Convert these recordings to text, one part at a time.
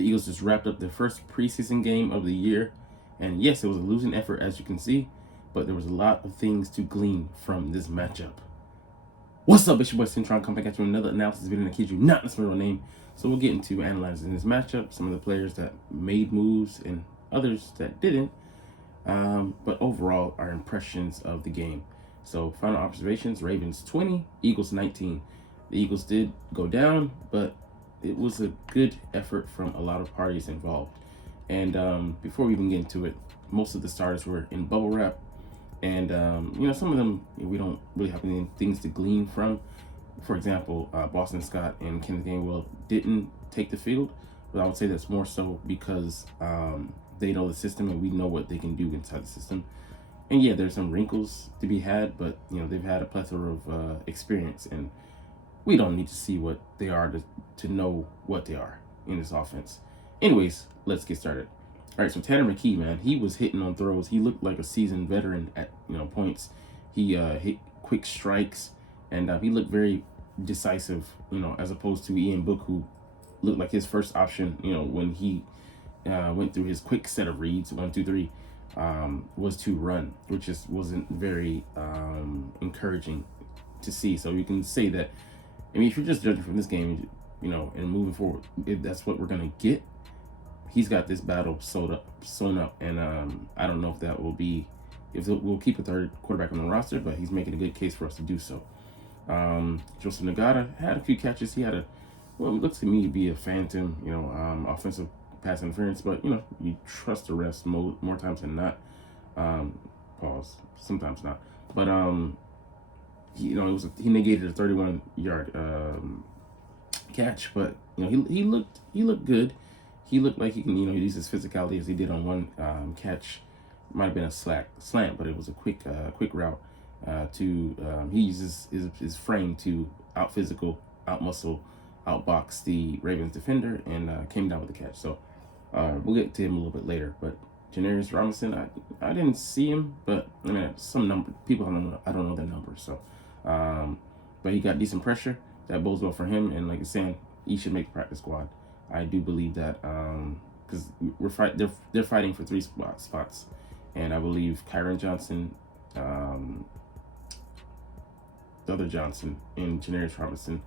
The Eagles just wrapped up their first preseason game of the year. And yes, it was a losing effort, as you can see, but there was a lot of things to glean from this matchup. What's up, it's your boy Centron, coming back at you with another analysis video, and I kid you not, that's my real name. So we'll get into analyzing this matchup, some of the players that made moves and others that didn't, but overall, our impressions of the game. So final observations, Ravens 20, Eagles 19. The Eagles did go down, but it was a good effort from a lot of parties involved. And before we even get into it, most of the starters were in bubble wrap. And, some of them we don't really have any things to glean from. For example, Boston Scott and Kenneth Gainwell didn't take the field, but I would say that's more so because they know the system and we know what they can do inside the system. And yeah, there's some wrinkles to be had, but they've had a plethora of experience, and we don't need to see what they are to know what they are in this offense. Anyways, let's get started. All right, so Tanner McKee, man, he was hitting on throws. He looked like a seasoned veteran at points. He hit quick strikes, and he looked very decisive, as opposed to Ian Book, who looked like his first option, when he went through his quick set of reads, 1, 2, 3, was to run, which just wasn't very encouraging to see. So you can say that, if you're just judging from this game, and moving forward, if that's what we're gonna get, he's got this battle sewn up, and I don't know if that will be, if we'll keep a third quarterback on the roster, but he's making a good case for us to do so. Joseph Nagata had a few catches. He had it looks to me to be a phantom, offensive pass interference, but you trust the refs more times than not. Pause. Sometimes not, but he negated a 31-yard catch, but he looked good. He looked like he can use his physicality as he did on one catch. Might have been a slant, but it was a quick route he uses his frame to out physical, out muscle, outbox the Ravens defender, and came down with the catch. So we'll get to him a little bit later. But Janarius Robinson, I didn't see him, but some number people I don't know their numbers. So but he got decent pressure. That bodes well for him, and like I said, he should make the practice squad. I do believe that because they're fighting for 3 spots, and I believe Kyron Johnson, the other Johnson, and Janarius Robinson,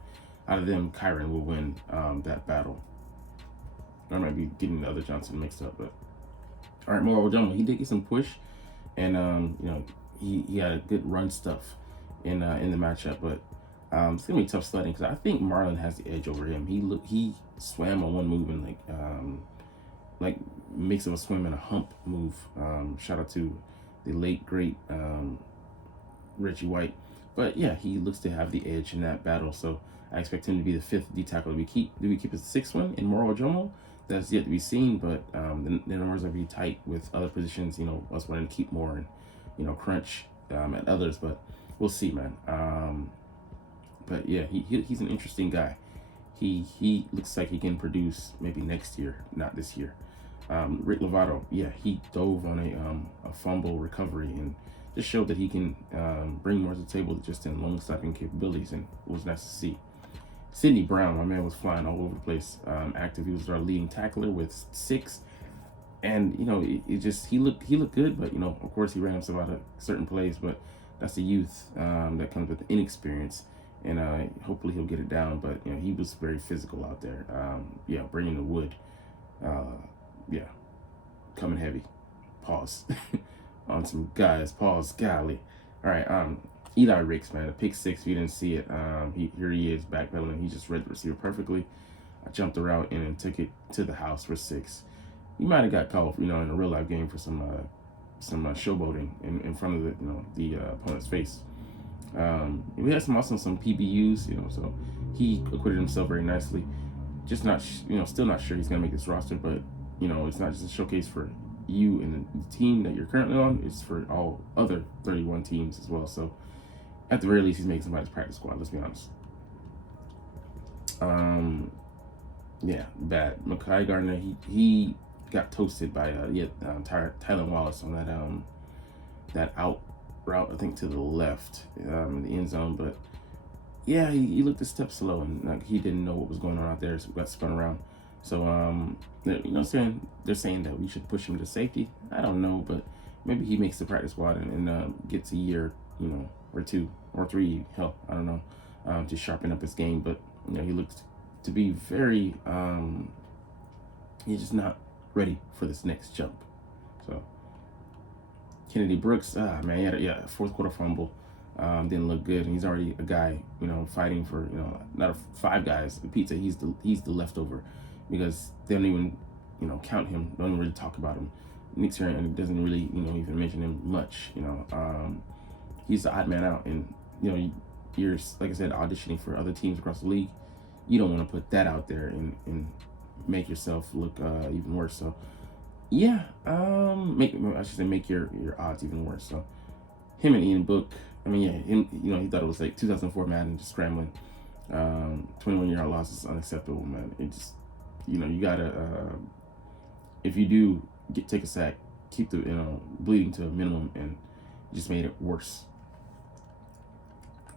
out of them, Kyron will win that battle. I might be getting the other Johnson mixed up, but all right, Moro Ojomo, he did get some push, and he had a good run stuff in the matchup, but it's gonna be tough sledding because I think Marlon has the edge over him. He swam on one move and like mix of a swim and a hump move. Shout out to the late great Reggie White, but yeah, he looks to have the edge in that battle. So I expect him to be the 5th D tackle. Do we keep his 6th one in Moro Ojomo? That's yet to be seen, but the numbers are be tight with other positions. Us wanting to keep more and crunch at others, but we'll see, man. But yeah, he's an interesting guy. He looks like he can produce maybe next year, not this year. Rick Lovato, yeah, he dove on a fumble recovery and just showed that he can bring more to the table just in long snapping capabilities, and it was nice to see. Sidney Brown, my man, was flying all over the place. Active, he was our leading tackler with 6, and he looked good, but of course he ran himself out of certain plays, but that's the youth that comes with inexperience. And hopefully he'll get it down. But he was very physical out there. Bringing the wood. Coming heavy. Pause. On some guys. Pause. Golly. All right. Eli Ricks, man, a pick 6. If you didn't see it, here he is backpedaling. He just read the receiver perfectly. I jumped the route and then took it to the house for 6. He might have got called, in a real life game for some showboating in front of the opponent's face. We had some PBUs, so he acquitted himself very nicely. Just not, still not sure he's gonna make this roster, but it's not just a showcase for you and the team that you're currently on; it's for all other 31 teams as well. So, at the very least, he's making somebody's practice squad. Let's be honest. Bad. Mekhi Gardner, he got toasted by Tylan Wallace on that out route, I think to the left in the end zone, but yeah, he looked a step slow, and he didn't know what was going on out there, so got spun around. So they're saying that we should push him to safety. I don't know, but maybe he makes the practice squad and gets a year, or 2 or 3, hell, I don't know, to sharpen up his game. But he looks to be very he's just not ready for this next jump. So Kennedy Brooks, man, he had a fourth quarter fumble. Didn't look good, and he's already a guy, fighting for, not five guys. The pizza, he's the leftover, because they don't even, count him. Don't even really talk about him. Nick Sirianni doesn't really, even mention him much. He's the odd man out, and you're, like I said, auditioning for other teams across the league. You don't want to put that out there and make yourself look even worse. So yeah, make your odds even worse. So him and Ian Book, I mean, yeah, him, he thought it was like 2004 Madden, just scrambling. 21-yard loss is unacceptable, man. It's, you gotta, if you do take a sack, keep the, bleeding to a minimum, and just made it worse.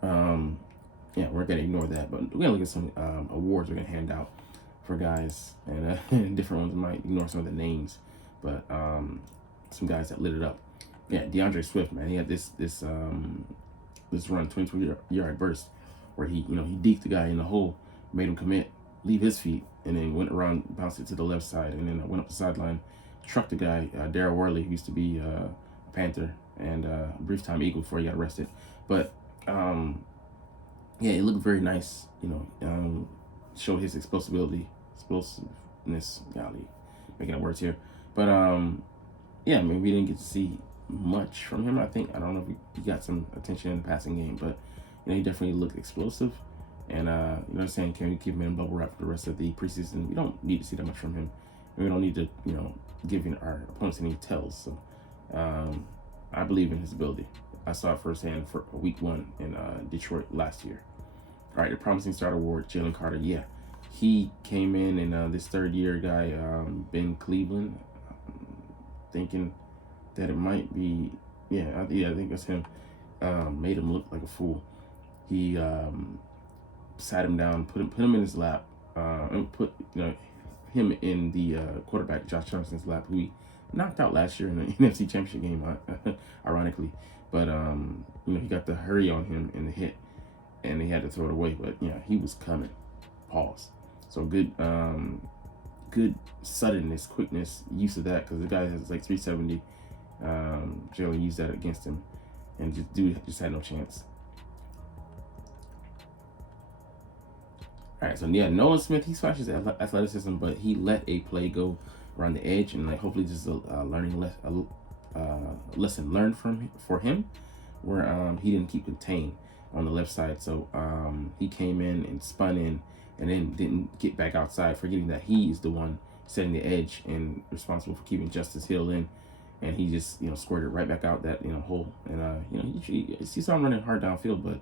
Yeah, we're gonna ignore that, but we're gonna look at some awards we're gonna hand out for guys, and different ones. Might ignore some of the names, but some guys that lit it up. Yeah, DeAndre Swift, man, he had this run, 22-yard burst, where he deked the guy in the hole, made him commit, leave his feet, and then went around, bounced it to the left side, and then went up the sideline, trucked the guy, Darryl Worley, who used to be a Panther and a brief time Eagle before he got arrested. But yeah, it looked very nice, showed his explosiveness, golly, making up words here. But yeah, I mean, we didn't get to see much from him. I don't know if he got some attention in the passing game, but he definitely looked explosive. And I'm saying, can we keep him in bubble wrap for the rest of the preseason? We don't need to see that much from him. And we don't need to, give our opponents any tells. So I believe in his ability. I saw it firsthand for week 1 in Detroit last year. All right, the promising starter award, Jalen Carter. Yeah, he came in, and this third-year guy, Ben Cleveland, thinking that it might be, I think it's him, made him look like a fool. He sat him down, put him in his lap, and put him in the quarterback Josh Johnson's lap, who he knocked out last year in the NFC Championship game, ironically. But he got the hurry on him in the hit, and he had to throw it away. But he was coming. Pause. So good suddenness, quickness, use of that, because the guy has like 370. Jalen used that against him, and just had no chance. All right, so yeah, Nolan Smith, he flashes athleticism, but he let a play go around the edge, and hopefully just a learning lesson learned for him, where he didn't keep contained on the left side. So he came in and spun in, and then didn't get back outside, forgetting that he is the one setting the edge and responsible for keeping Justice Hill in, and he just squirted right back out that hole. And you saw him running hard downfield, but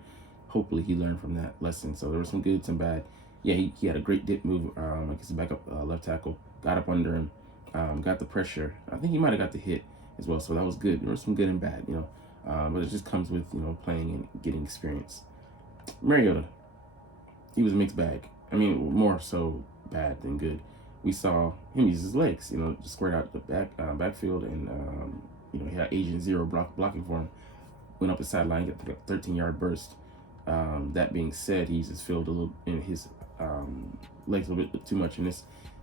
hopefully he learned from that lesson. So there was some good, some bad. Yeah, he had a great dip move against the backup left tackle, got up under him, got the pressure. I think he might have got the hit as well, so that was good. There was some good and bad, but it just comes with playing and getting experience. Mariota, he was a mixed bag. I mean, more so bad than good. We saw him use his legs, just squared out the backfield, and he had Agent Zero blocking for him. Went up the sideline, got a 13-yard burst. That being said, he used his field a little in his legs a little bit too much, and this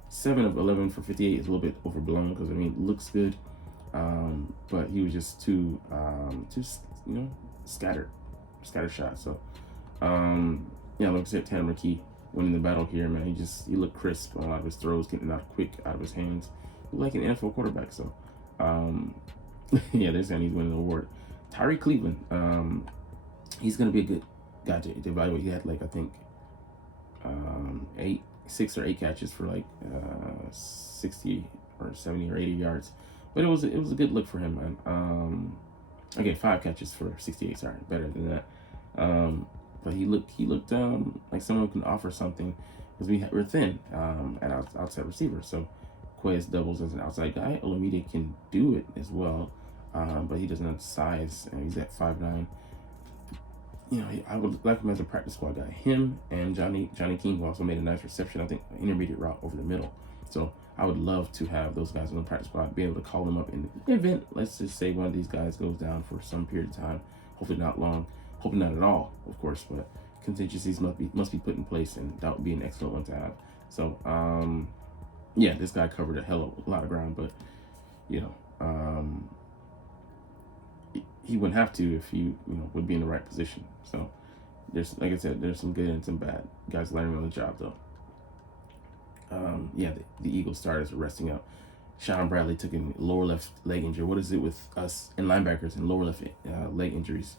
7 of 11 for 58 is a little bit overblown, because it looks good, but he was just too scattered shot. So like I said, Tanner McKee winning the battle here, man. He looked crisp on a lot of his throws, getting it out quick out of his hands, like an NFL quarterback. So they're saying he's winning the award. Tyree Cleveland, he's gonna be a good guy to evaluate. He had I think 6 or 8 catches for 60 or 70 or 80 yards, but it was a good look for him, man. 5 catches for 68. Sorry, better than that. But he looked like someone who can offer something, because we're thin at outside receiver. So Quez doubles as an outside guy. Olamide can do it as well, but he doesn't have the size, and he's at 5'9". I would like him as a practice squad guy. Him and Johnny King, who also made a nice reception, I think, intermediate route over the middle. So I would love to have those guys on the practice squad, be able to call them up in the event. Let's just say one of these guys goes down for some period of time, hopefully not long, hopefully not at all, of course, but contingencies must be put in place, and that would be an excellent one to have. So yeah, this guy covered a lot of ground, but he wouldn't have to if he would be in the right position. So there's, like I said, there's some good and some bad guys learning on the job though. Yeah, the Eagles starters are resting up. Sean Bradley took a lower left leg injury. What is it with us and linebackers and lower left leg injuries?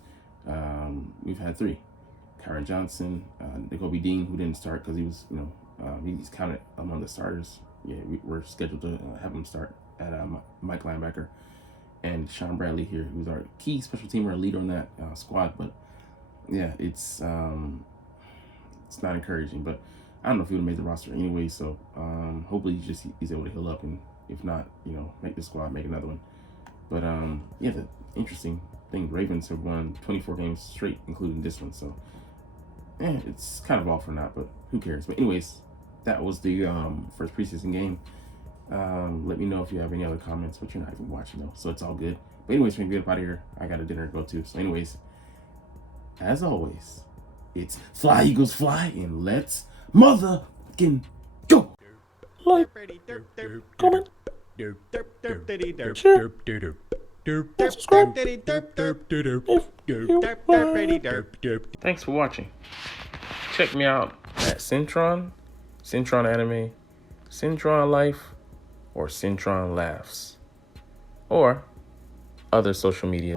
We've had 3. Kyron Johnson, Jacoby Dean, who didn't start because he was, he's counted among the starters. Yeah, we're scheduled to have him start at Mike linebacker. And Sean Bradley here, who's our key special teamer, leader on that squad. But yeah, it's not encouraging. But I don't know if he would have made the roster anyway. So hopefully he's able to heal up, and if not, make the squad, make another one. But yeah, the interesting thing, Ravens have won 24 games straight, including this one. So it's kind of all for naught, but who cares? But anyways, that was the first preseason game. Let me know if you have any other comments, but you're not even watching though, so it's all good. But anyways, we're gonna get up out of here. I got a dinner to go to. So anyways, as always, it's fly Eagles fly, and let's motherfucking go. Like, comment, share, subscribe Thanks for watching. Check me out at Centron Anime, Centron Life, or Centron Laughs, or other social media.